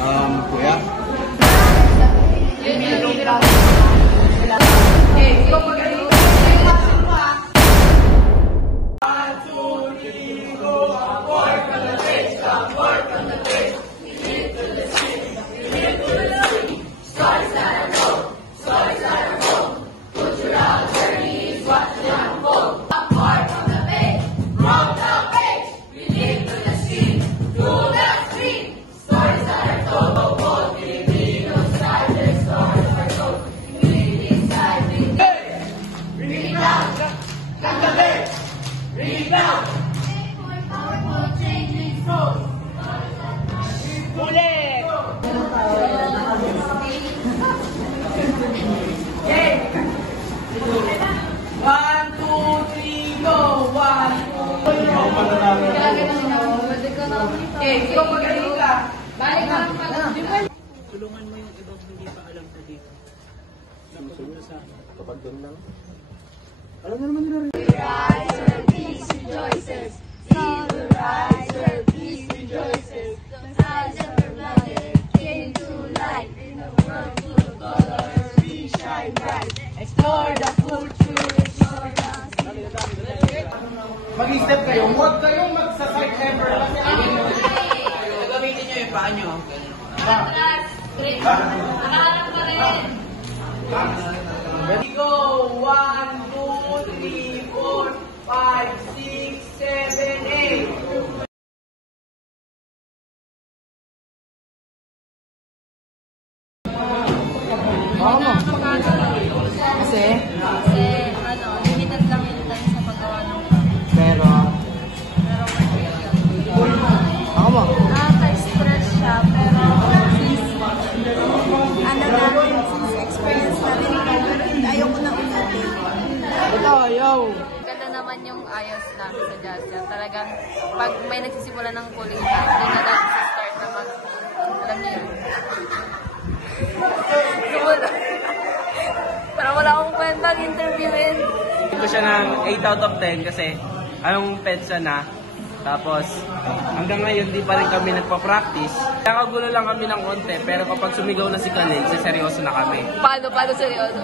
Kuya? Tulungan mo yung ibang hindi pa alam na dito. Napunta sa Kapag doon lang. Alam na naman nila rin. Explore the future. Mag-step kayo. Huwag kayong magsa-side ever. Gagamitin nyo yung paa nyo. Nakaharap pa rin. Ready, go! 1, 2, 3, 4, 5, 6, 7, 8. Kasi? Kasi, limited lang yung time sa paggawa ng Pero ako mo? nakaka-stress siya, pero since experience natin ayoko na ulitin. Ito, yo! Ganda naman yung ayos namin sa jazz yan. Talagang pag may nagsisimula ng kuling na, hindi na dahil sa start na alam niyo yun. Parang wala akong kwentang interviewin. ko siya ng 8 out of 10 kasi anong petsa na. Tapos hanggang ngayon di pa rin kami nagpa-practice. Nakagulo lang kami ng konti pero kapag sumigaw na si Kalil, seryoso na kami. Paano seryoso?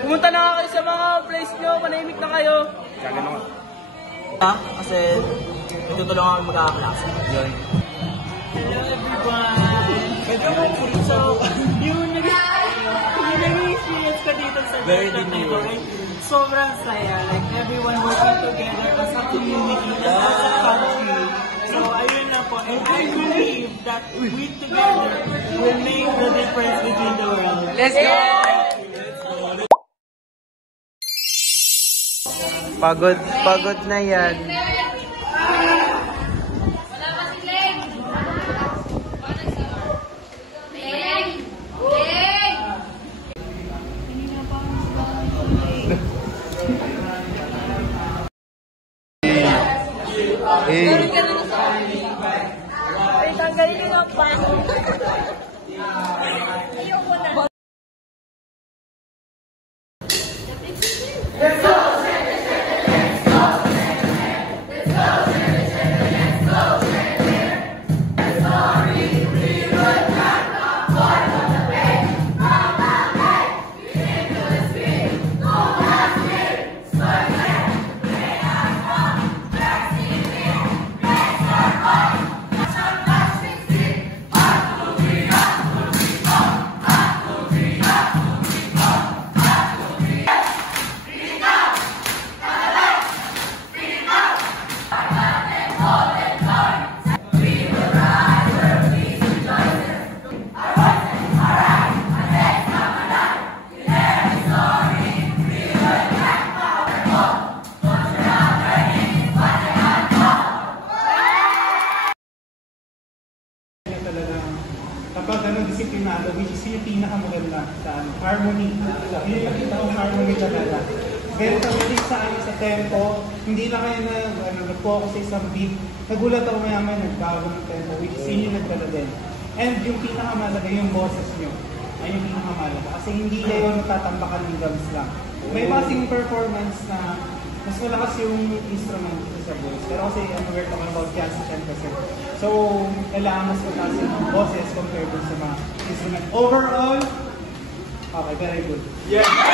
Pumunta na nga kayo sa mga place nyo, manahimik na kayo. Gagano ka. Kasi tutulungan kami magkakaklase. Yun. Hello everyone! So, yung nag-experience ko dito sa Very demure. sobrang saya. Like, everyone working together as a community, as a country. So, ayun na po. And I believe that we together will make the difference between the world. Let's go! Pagod na yan. Tanggalin ko ng pan. Ayoko na. Kapag disiplinado, which is yung pinakamaganda sa harmony. Yung nakita ko harmony talaga. Pero pagdating sa tempo, hindi lang kayo nag-focus sa isang beat. Nagulat ako mayaman, nagbago ng tempo, which is yun yung nagdala din. And yung pinakamalaga, yung boses nyo, ay yung pinakamalaga. Kasi hindi kayo natatambakan ng drums lang. May masing performance na mas malakas yung instrument sa voice. Pero kasi we're talking about jazz 10%. So, kailangan mas mataas yung boses compared dun sa mga instrument. Overall, okay, very good. Yeah.